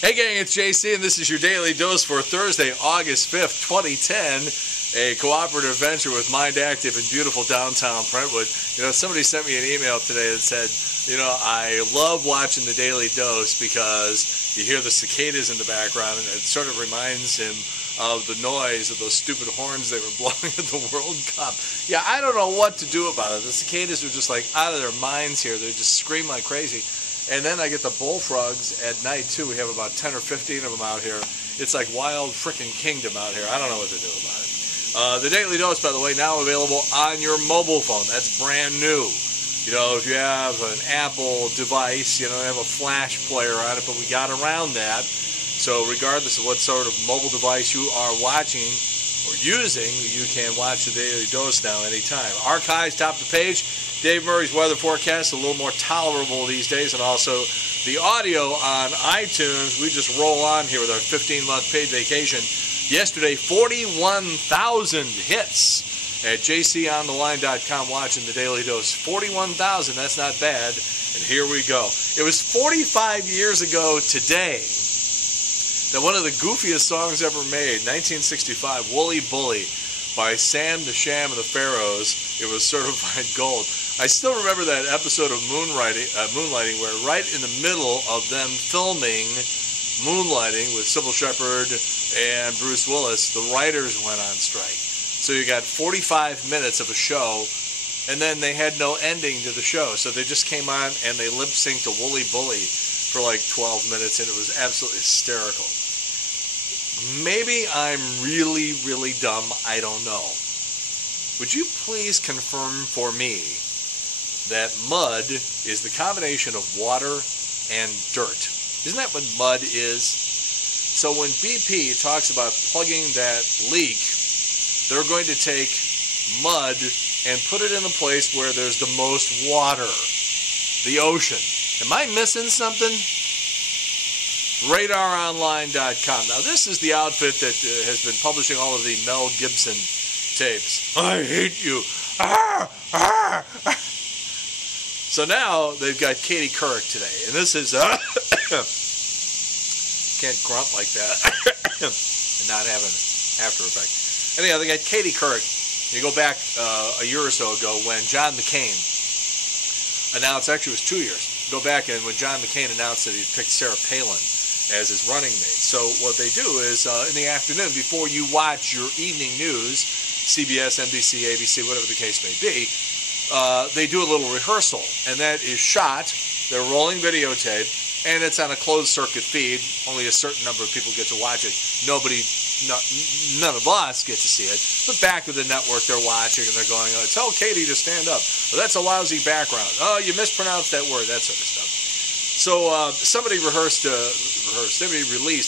Hey gang, it's JC, and this is your Daily Dose for Thursday, August 5th, 2010, a cooperative venture with Mind Active in beautiful downtown Brentwood. You know, somebody sent me an email today that said, you know, I love watching the Daily Dose because you hear the cicadas in the background, and it sort of reminds him of the noise of those stupid horns they were blowing at the World Cup. Yeah, I don't know what to do about it. The cicadas are just like out of their minds here. They just scream like crazy. And then I get the bullfrogs at night, too. We have about 10 or 15 of them out here. It's like wild frickin' kingdom out here. I don't know what to do about it. The Daily Dose, by the way, now available on your mobile phone. That's brand new. You know, if you have an Apple device, you don't have a flash player on it, but we got around that. So regardless of what sort of mobile device you are watching or using, you can watch the Daily Dose now anytime. Archives, top of the page. Dave Murray's weather forecast, a little more tolerable these days, and also the audio on iTunes. We just roll on here with our 15-month paid vacation. Yesterday, 41,000 hits at jc'sdailydose.com watching the Daily Dose. 41,000, that's not bad, and here we go. It was 45 years ago today that one of the goofiest songs ever made, 1965, Wooly Bully, by Sam the Sham and the Pharaohs. It was certified gold. I still remember that episode of Moonlighting where right in the middle of them filming Moonlighting with Sybil Shepherd and Bruce Willis, the writers went on strike. So you got 45 minutes of a show, and then they had no ending to the show. So they just came on and they lip-synced to Wooly Bully for like 12 minutes, and it was absolutely hysterical. Maybe I'm really, really dumb. I don't know. Would you please confirm for me that mud is the combination of water and dirt? Isn't that what mud is? So when BP talks about plugging that leak, they're going to take mud and put it in the place where there's the most water, the ocean. Am I missing something? RadarOnline.com. Now, this is the outfit that has been publishing all of the Mel Gibson tapes. I hate you. Ah, ah, ah. So now they've got Katie Couric today, and this is can't grunt like that and not have an after effect. Anyhow, they got Katie Couric. You go back a year or so ago when John McCain announced, actually it was 2 years, go back and when John McCain announced that he picked Sarah Palin as his running mate. So what they do is in the afternoon, before you watch your evening news, CBS, NBC, ABC, whatever the case may be, they do a little rehearsal, and that is shot. They're rolling videotape, and it's on a closed-circuit feed. Only a certain number of people get to watch it. None of us get to see it. But back at the network, they're watching, and they're going, tell Katie to stand up. Well, that's a lousy background. Oh, you mispronounced that word, that sort of stuff. So somebody released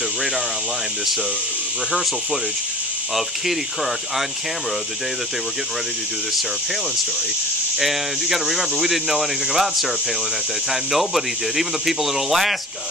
to Radar Online this rehearsal footage of Katie Couric on camera the day that they were getting ready to do this Sarah Palin story. And you got to remember, we didn't know anything about Sarah Palin at that time. Nobody did. Even the people in Alaska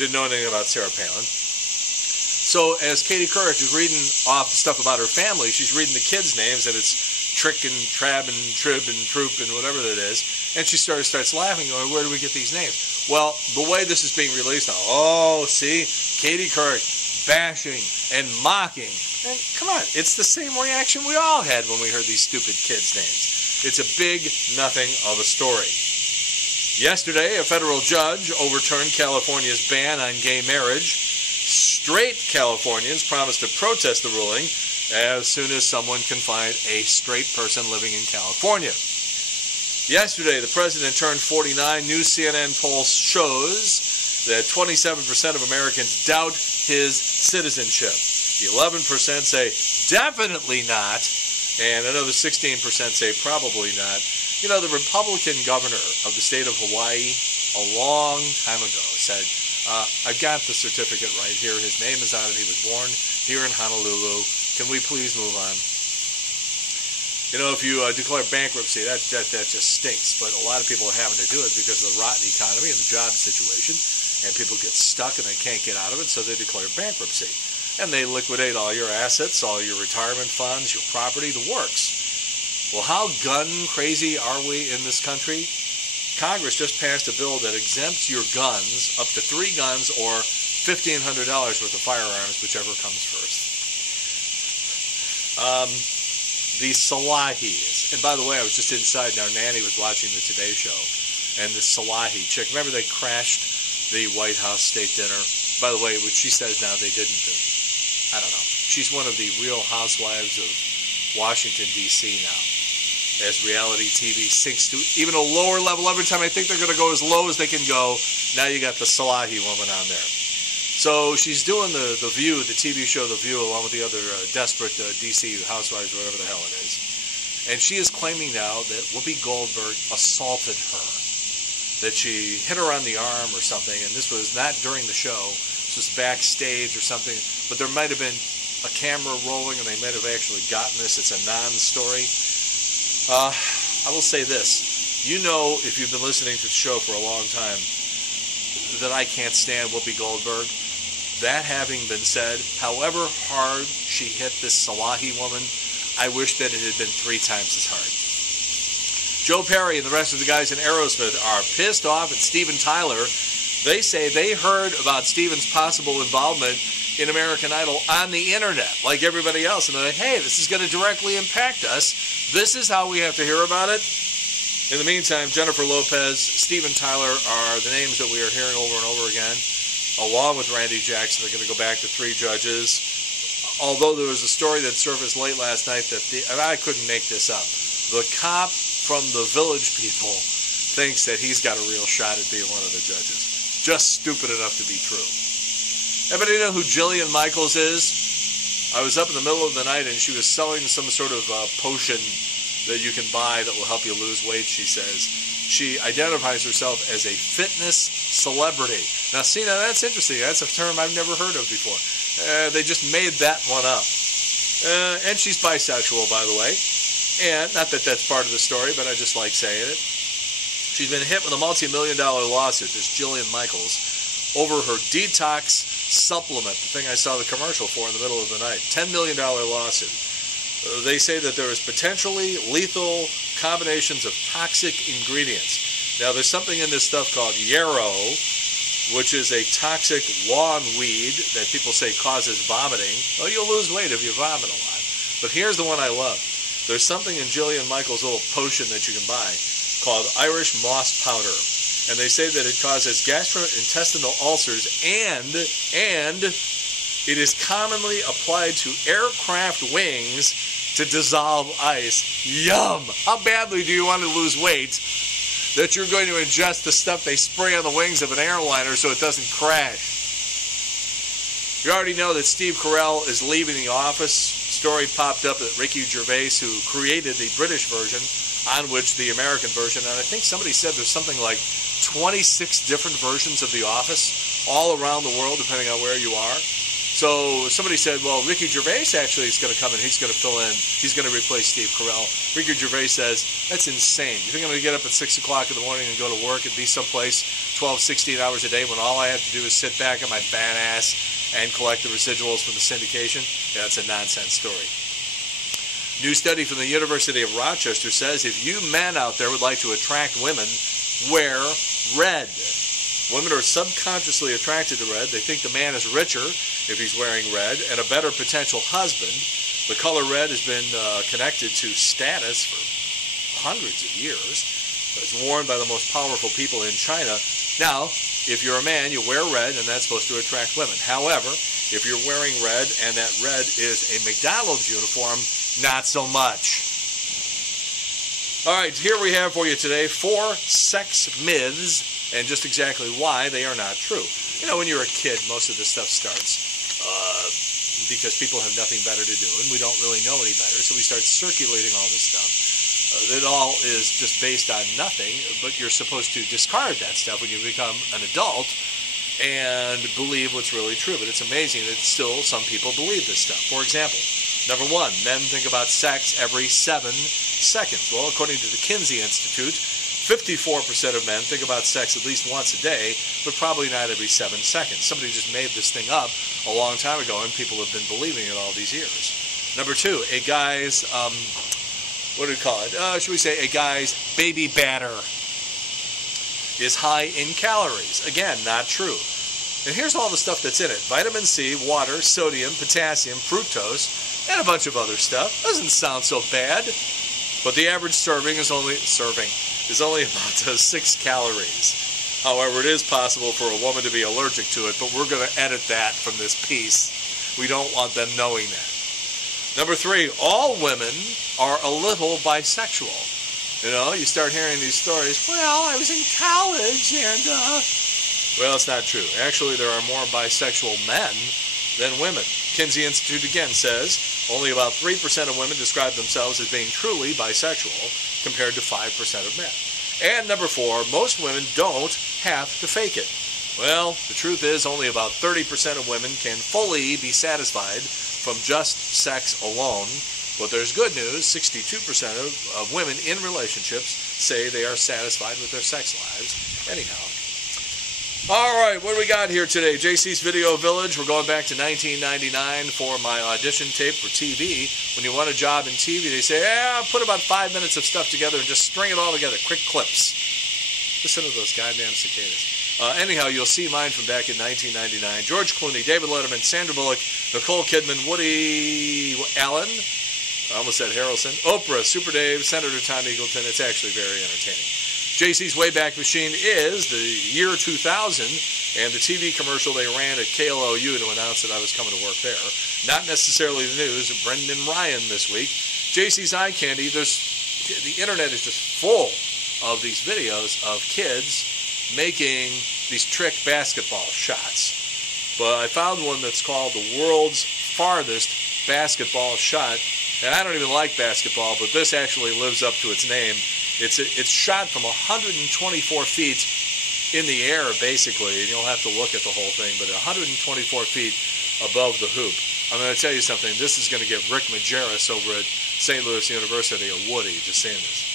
didn't know anything about Sarah Palin. So as Katie Couric is reading off the stuff about her family, she's reading the kids' names, and it's Trick and Trab and Trib and Troop and whatever that is. And she starts laughing, going, where do we get these names? Well, the way this is being released now, oh, see, Katie Couric bashing and mocking. And come on, it's the same reaction we all had when we heard these stupid kids' names. It's a big nothing of a story. Yesterday, a federal judge overturned California's ban on gay marriage. Straight Californians promised to protest the ruling as soon as someone can find a straight person living in California. Yesterday, the president turned 49. New CNN poll shows that 27% of Americans doubt his citizenship. 11% say definitely not, and another 16% say probably not. You know, the Republican governor of the state of Hawaii a long time ago said, I've got the certificate right here. His name is on it. He was born here in Honolulu. Can we please move on? You know, if you declare bankruptcy, that just stinks. But a lot of people are having to do it because of the rotten economy and the job situation. And people get stuck and they can't get out of it, so they declare bankruptcy. And they liquidate all your assets, all your retirement funds, your property, the works. Well, how gun crazy are we in this country? Congress just passed a bill that exempts your guns, up to 3 guns or $1,500 worth of firearms, whichever comes first. The Salahis. And by the way, I was just inside, and our nanny was watching the Today Show. And the Salahi chick, remember they crashed the White House state dinner? By the way, which she says now they didn't do. I don't know. She's one of the real housewives of Washington, D.C. now. As reality TV sinks to even a lower level, every time I think they're going to go as low as they can go, now you got the Salahi woman on there. So she's doing the View, the TV show The View, along with the other desperate D.C. housewives, whatever the hell it is. And she is claiming now that Whoopi Goldberg assaulted her, that she hit her on the arm or something, and this was not during the show, this was backstage or something, but there might have been a camera rolling and they might have actually gotten this. It's a non-story. I will say this. You know, if you've been listening to the show for a long time, that I can't stand Whoopi Goldberg. That having been said, however hard she hit this Salahi woman, I wish that it had been 3 times as hard. Joe Perry and the rest of the guys in Aerosmith are pissed off at Steven Tyler. They say they heard about Steven's possible involvement in American Idol on the internet, like everybody else. And they're like, hey, this is going to directly impact us. This is how we have to hear about it. In the meantime, Jennifer Lopez, Steven Tyler are the names that we are hearing over and over again, along with Randy Jackson. They're going to go back to 3 judges. Although there was a story that surfaced late last night that, and I couldn't make this up, the cop from the Village People thinks that he's got a real shot at being one of the judges. Just stupid enough to be true. Everybody know who Jillian Michaels is? I was up in the middle of the night and she was selling some sort of potion that you can buy that will help you lose weight, she says. She identifies herself as a fitness celebrity. Now, see, now that's interesting. That's a term I've never heard of before. They just made that one up. And she's bisexual, by the way. And not that that's part of the story, but I just like saying it. She's been hit with a multi-million-dollar lawsuit, this Jillian Michaels, over her detox supplement, the thing I saw the commercial for in the middle of the night. $10 million lawsuit. They say that there is potentially lethal combinations of toxic ingredients. Now, there's something in this stuff called yarrow, which is a toxic lawn weed that people say causes vomiting. Oh, you'll lose weight if you vomit a lot. But here's the one I love. There's something in Jillian Michaels' little potion that you can buy called Irish moss powder. And they say that it causes gastrointestinal ulcers and it is commonly applied to aircraft wings to dissolve ice. Yum! How badly do you want to lose weight that you're going to ingest the stuff they spray on the wings of an airliner so it doesn't crash? You already know that Steve Carell is leaving The Office. Story popped up that Ricky Gervais, who created the British version, on which the American version, and I think somebody said there's something like 26 different versions of The Office all around the world, depending on where you are. So somebody said, well, Ricky Gervais actually is going to come and he's going to fill in. He's going to replace Steve Carell. Ricky Gervais says, that's insane. You think I'm going to get up at 6 o'clock in the morning and go to work and be someplace 12, 16 hours a day when all I have to do is sit back on my fat ass and collect the residuals from the syndication? Yeah, that's a nonsense story. New study from the University of Rochester says if you men out there would like to attract women, wear red. Women are subconsciously attracted to red. They think the man is richer if he's wearing red and a better potential husband. The color red has been connected to status for hundreds of years. It's worn by the most powerful people in China. Now, if you're a man, you wear red, and that's supposed to attract women. However, if you're wearing red and that red is a McDonald's uniform, not so much. All right, here we have for you today 4 sex myths and just exactly why they are not true. You know, when you're a kid, most of this stuff starts because people have nothing better to do, and we don't really know any better, so we start circulating all this stuff. It all is just based on nothing, but you're supposed to discard that stuff when you become an adult and believe what's really true. But it's amazing that still some people believe this stuff. For example, number 1, men think about sex every 7 seconds. Well, according to the Kinsey Institute, 54% of men think about sex at least once a day, but probably not every 7 seconds. Somebody just made this thing up a long time ago, and people have been believing it all these years. Number 2, a guy's, what do we call it? Should we say a guy's baby batter is high in calories. Again, not true. And here's all the stuff that's in it. Vitamin C, water, sodium, potassium, fructose, and a bunch of other stuff. Doesn't sound so bad. But the average serving is only about 6 calories. However, it is possible for a woman to be allergic to it, but we're going to edit that from this piece. We don't want them knowing that. Number 3, all women are a little bisexual. You know, you start hearing these stories, well, I was in college and, well, it's not true. Actually, there are more bisexual men than women. Kinsey Institute again says only about 3% of women describe themselves as being truly bisexual compared to 5% of men. And number 4, most women don't have to fake it. Well, the truth is only about 30% of women can fully be satisfied from just sex alone. But there's good news, 62% of women in relationships say they are satisfied with their sex lives. Anyhow. All right, what do we got here today? JC's Video Village. We're going back to 1999 for my audition tape for TV. When you want a job in TV, they say, put about 5 minutes of stuff together and just string it all together. Quick clips. Listen to those goddamn cicadas. Anyhow, you'll see mine from back in 1999. George Clooney, David Letterman, Sandra Bullock, Nicole Kidman, Woody Allen. I almost said Harrelson. Oprah, Super Dave, Senator Tom Eagleton. It's actually very entertaining. JC's Wayback Machine is the year 2000, and the TV commercial they ran at KLOU to announce that I was coming to work there. Not necessarily the news. Brendan Ryan this week. JC's Eye Candy. The internet is just full of these videos of kids making these trick basketball shots. But I found one that's called the world's farthest basketball shot. And I don't even like basketball, but this actually lives up to its name. It's shot from 124 feet in the air, basically, and you'll have to look at the whole thing, but 124 feet above the hoop. I'm going to tell you something. This is going to give Rick Majerus over at St. Louis University a Woody, just saying this.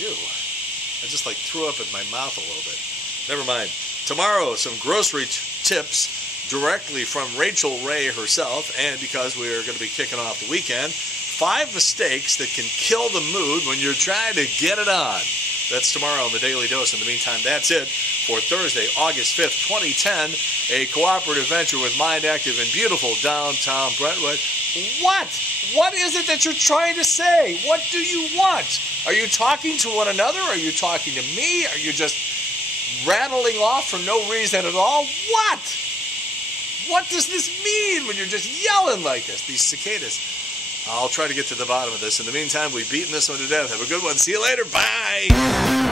Ew. I just threw up in my mouth a little bit. Never mind. Tomorrow, some grocery tips directly from Rachel Ray herself, and because we are going to be kicking off the weekend, 5 mistakes that can kill the mood when you're trying to get it on. That's tomorrow on the Daily Dose. In the meantime, that's it for Thursday, August 5th, 2010, a cooperative venture with Mind Active in beautiful downtown Brentwood. What? What is it that you're trying to say? What do you want? Are you talking to one another? Are you talking to me? Are you just rattling off for no reason at all? What? What does this mean when you're just yelling like this? These cicadas. I'll try to get to the bottom of this. In the meantime, we've beaten this one to death. Have a good one. See you later. Bye.